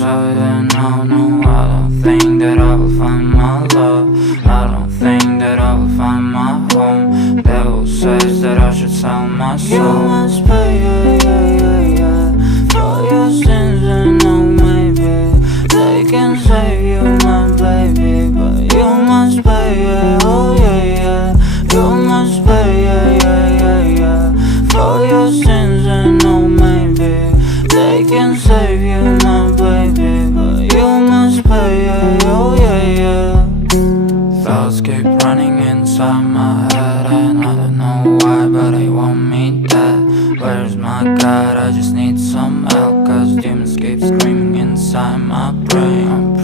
inside and I know I don't think that I will find my love. I don't think that I will find my home. Devil says that I should sell my soul. You must pay, for your sins and no maybe they can save you, my baby, but you must pay, oh yeah. You must pay, for your sins and no maybe they can save you, my baby, but you must pay, oh yeah. Thoughts keep running inside my head and I don't know why, but they want me dead. Where's my God? I just need some help, cause demons keep screaming inside my brain.